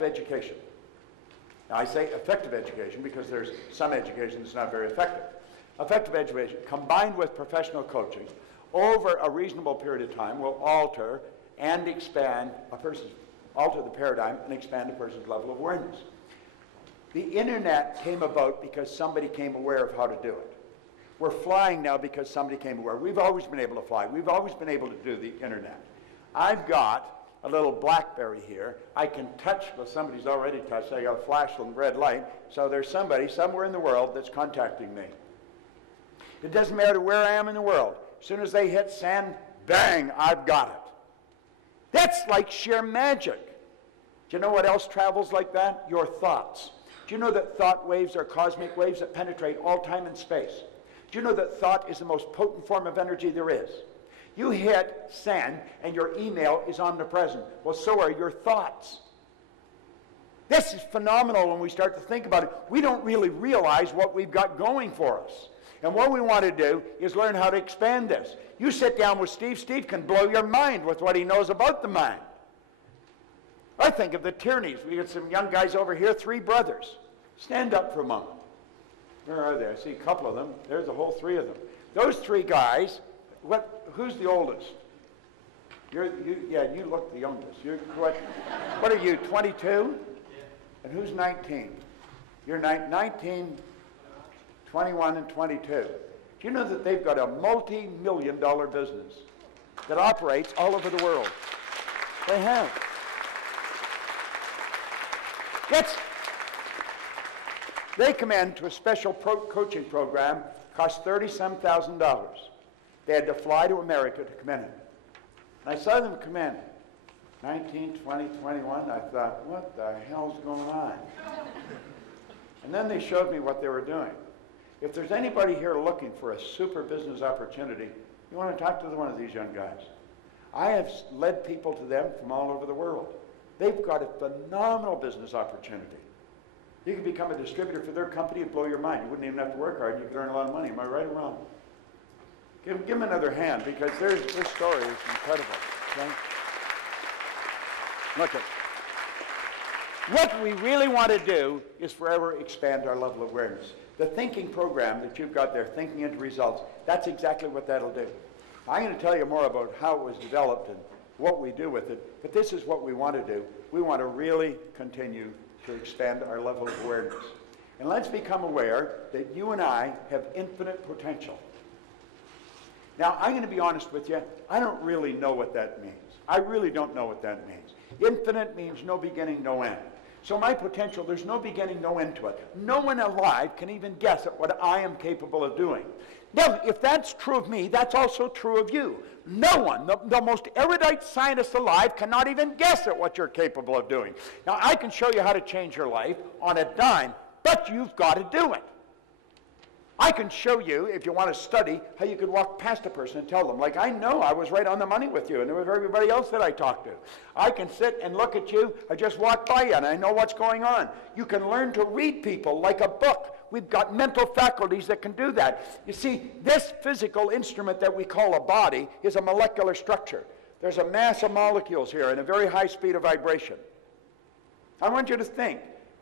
education. Now, I say effective education because there's some education that's not very effective. Effective education combined with professional coaching over a reasonable period of time will alter and expand alter the paradigm and expand a person's level of awareness. The internet came about because somebody came aware of how to do it. We're flying now because somebody came aware. We've always been able to fly. We've always been able to do the internet. I've got a little BlackBerry here. I can touch what somebody's already touched. I got a flash and red light. So there's somebody somewhere in the world that's contacting me. It doesn't matter where I am in the world. As soon as they hit send, bang, I've got it. That's like sheer magic. Do you know what else travels like that? Your thoughts. Do you know that thought waves are cosmic waves that penetrate all time and space? Do you know that thought is the most potent form of energy there is? You hit send and your email is omnipresent. Well, so are your thoughts. This is phenomenal when we start to think about it. We don't really realize what we've got going for us. And what we want to do is learn how to expand this. You sit down with Steve. Steve can blow your mind with what he knows about the mind. I think of the Tierneys. We got some young guys over here, 3 brothers. Stand up for a moment. Where are they? I see a couple of them. There's the whole 3 of them. Those 3 guys, who's the oldest? You look the youngest. What are you, 22? Yeah. And who's 19? You're 19, 21, and 22. Do you know that they've got a multi-million-dollar business that operates all over the world? They have. They come in to a special coaching program, cost $30-some thousand. They had to fly to America to come in. And I saw them come in, 19, 20, 21. I thought, what the hell's going on? And then they showed me what they were doing. If there's anybody here looking for a super business opportunity, you want to talk to one of these young guys. I have led people to them from all over the world. They've got a phenomenal business opportunity. You could become a distributor for their company and blow your mind. You wouldn't even have to work hard. You could earn a lot of money. Am I right or wrong? Give them another hand because their story is incredible. Okay? Look at what we really want to do is forever expand our level of awareness. The thinking program that you've got there, Thinking into Results, that's exactly what that'll do. I'm going to tell you more about how it was developed and what we do with it, but this is what we want to do. We want to really continue to expand our level of awareness. And let's become aware that you and I have infinite potential. Now, I'm going to be honest with you. I don't really know what that means. I really don't know what that means. Infinite means no beginning, no end. So my potential, there's no beginning, no end to it. No one alive can even guess at what I am capable of doing. Now, if that's true of me, that's also true of you. No one, the most erudite scientist alive, cannot even guess at what you're capable of doing. Now, I can show you how to change your life on a dime, but you've got to do it. I can show you, if you want to study, how you could walk past a person and tell them, like I know I was right on the money with you and with everybody else that I talked to. I can sit and look at you, I just walked by you and I know what's going on. You can learn to read people like a book. We've got mental faculties that can do that. You see, this physical instrument that we call a body is a molecular structure. There's a mass of molecules here and a very high speed of vibration. I want you to think.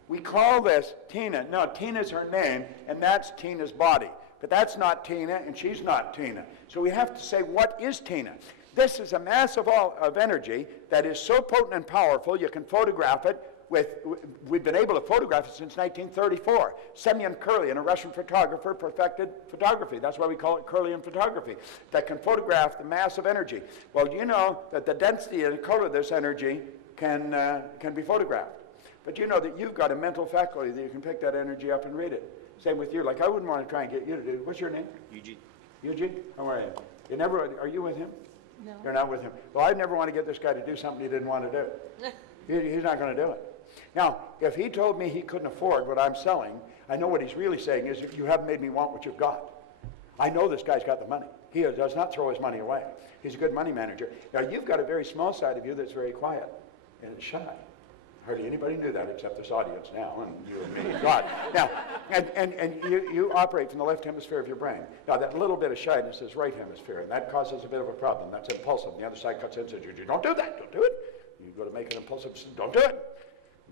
We call this Tina. No, Tina's her name, and that's Tina's body. But that's not Tina, and she's not Tina. So we have to say, what is Tina? This is a mass of energy that is so potent and powerful, you can photograph it we've been able to photograph it since 1934. Semyon Kirlian, a Russian photographer, perfected photography. That's why we call it Kirlian photography, that can photograph the mass of energy. Well, you know that the density and color of this energy can be photographed. But you know that you've got a mental faculty that you can pick that energy up and read it. Same with you. Like I wouldn't want to try and get you to do it. What's your name? Eugene. Eugene? How are you? Are you with him? No. You're not with him. Well, I'd never want to get this guy to do something he didn't want to do. He's not going to do it. Now, if he told me he couldn't afford what I'm selling, I know what he's really saying is, you haven't made me want what you've got. I know this guy's got the money. He does not throw his money away. He's a good money manager. Now, you've got a very small side of you that's very quiet and shy. Hardly anybody knew that except this audience now, and you and me and God. Now, and you operate from the left hemisphere of your brain. Now, that little bit of shyness is right hemisphere, and that causes a bit of a problem. That's impulsive. The other side cuts in and says, you don't do that. Don't do it. You go to make an impulsive decision. Don't do it.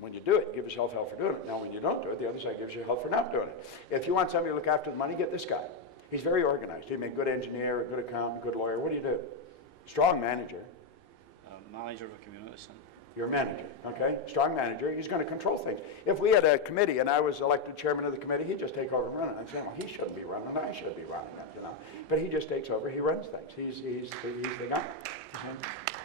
When you do it, you give yourself hell for doing it. Now, when you don't do it, the other side gives you hell for not doing it. If you want somebody to look after the money, get this guy. He's very organized. He'd make a good engineer, a good accountant, a good lawyer. What do you do? Strong manager. Manager of a community centre. You're a manager, okay? Strong manager. He's going to control things. If we had a committee and I was elected chairman of the committee, he'd just take over and run it. I'd say, well, he shouldn't be running it. I should be running it, you know. But he just takes over. He runs things. He's the guy.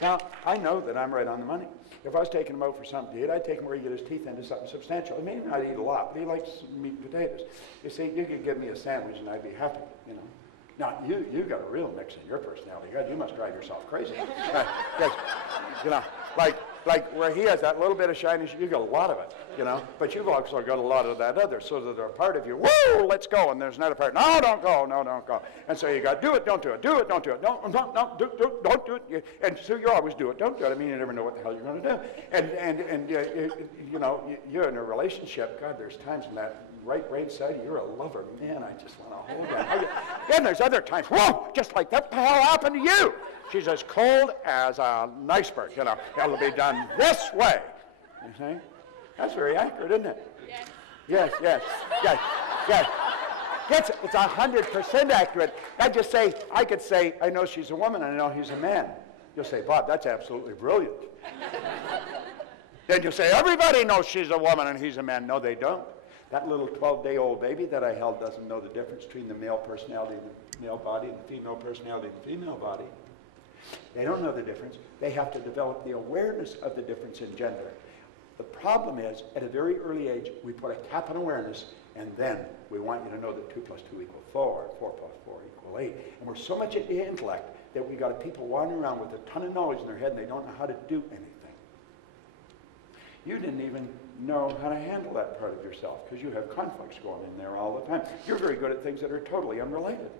Now, I know that I'm right on the money. If I was taking him out for something to eat, I'd take him where he get his teeth into something substantial. He may not eat a lot, but he likes meat and potatoes. You see, you could give me a sandwich and I'd be happy, you know. Now, you got a real mix in your personality. God, you must drive yourself crazy. Because, you know, like where he has that little bit of shyness, you got a lot of it, you know. But you've also got a lot of that other, so that they're a part of you. Whoa, let's go, and there's another part. No, don't go. No, don't go. And so you got do it, don't do it, do it, don't do it, don't do it. And so you always do it, don't do it. I mean, you never know what the hell you're going to do. And you know, you're in a relationship. God, there's times when that right brain side, you're a lover. Man, I just want to hold you. Then there's other times, whoa, just like that, what the hell happened to you? She's as cold as an iceberg, you know. It'll be done this way. You see? That's very accurate, isn't it? Yes. Yes. It's 100% accurate. I could say, I know she's a woman, and I know he's a man. You'll say, Bob, that's absolutely brilliant. Then you'll say, everybody knows she's a woman and he's a man. No, they don't. That little 12-day-old baby that I held doesn't know the difference between the male personality and the male body and the female personality and the female body. They don't know the difference. They have to develop the awareness of the difference in gender. The problem is, at a very early age, we put a cap on awareness, and then we want you to know that 2 plus 2 equals 4, 4 plus 4 equals 8. And we're so much at the intellect that we got people wandering around with a ton of knowledge in their head, and they don't know how to do anything. You didn't even know how to handle that part of yourself because you have conflicts going in there all the time. You're very good at things that are totally unrelated.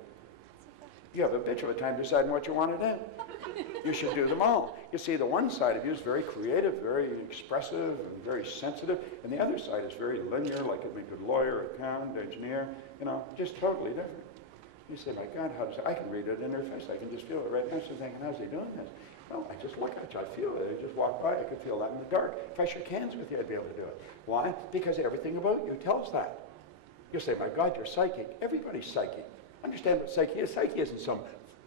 You have a bitch of a time deciding what you want to do. You should do them all. You see, the one side of you is very creative, very expressive, and very sensitive, and the other side is very linear, like a good lawyer, accountant, engineer, you know, just totally different. You say, my God, how does I can read it in their face. I can just feel it right now. She's thinking, how's he doing this? Well, I just look at you. I feel it. I just walk by. I could feel that in the dark. If I shook hands with you, I'd be able to do it. Why? Because everything about you tells that. You'll say, my God, you're psychic. Everybody's psychic. Understand what psyche is? Psyche isn't some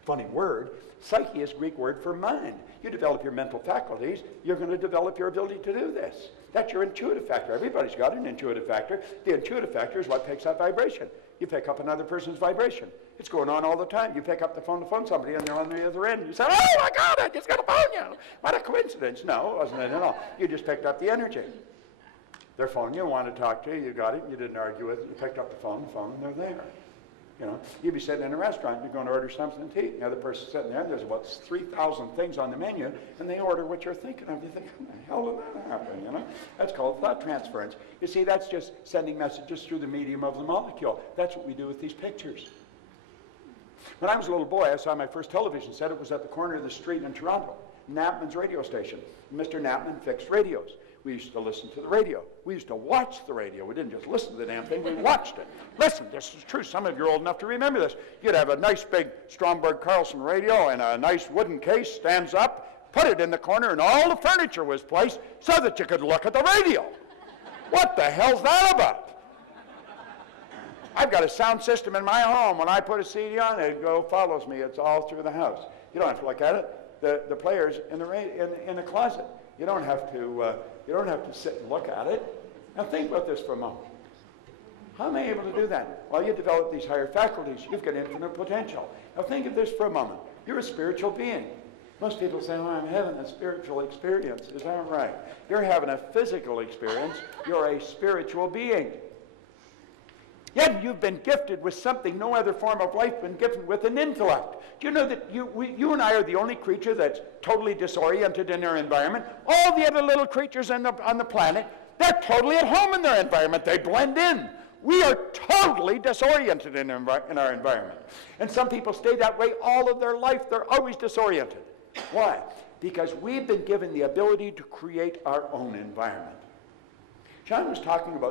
funny word. Psyche is a Greek word for mind. You develop your mental faculties, you're going to develop your ability to do this. That's your intuitive factor. Everybody's got an intuitive factor. The intuitive factor is what picks up vibration. You pick up another person's vibration. It's going on all the time. You pick up the phone to phone somebody and they're on the other end. You say, oh my God, I just got to phone you. What a coincidence. No, it wasn't it at all. You just picked up the energy. They're phoning you, want to talk to you, you got it, you didn't argue with it, you picked up the phone, and they're there. You know, you'd be sitting in a restaurant, you're going to order something to eat, and the other person's sitting there, and there's about 3,000 things on the menu, and they order what you're thinking of. You think, how the hell did that happen, you know? That's called thought transference. You see, that's just sending messages through the medium of the molecule. That's what we do with these pictures. When I was a little boy, I saw my first television set. It was at the corner of the street in Toronto, Knapman's radio station. Mr. Knapman fixed radios. We used to listen to the radio. We used to watch the radio. We didn't just listen to the damn thing, we watched it. Listen, this is true. Some of you are old enough to remember this. You'd have a nice big Stromberg Carlson radio and a nice wooden case, stands up, put it in the corner, and all the furniture was placed so that you could look at the radio. What the hell's that about? I've got a sound system in my home. When I put a CD on, it follows me. It's all through the house. You don't have to look at it. The player's in the closet. You don't have to sit and look at it. Now think about this for a moment. How am I able to do that? Well, you develop these higher faculties. You've got infinite potential. Now think of this for a moment. You're a spiritual being. Most people say, oh, I'm having a spiritual experience. Is that right? You're having a physical experience. You're a spiritual being. Yet you've been gifted with something no other form of life been gifted with, an intellect. Do you know that you and I are the only creature that's totally disoriented in their environment? All the other little creatures on the planet, they're totally at home in their environment. They blend in. We are totally disoriented in our environment. And some people stay that way all of their life. They're always disoriented. Why? Because we've been given the ability to create our own environment. John was talking about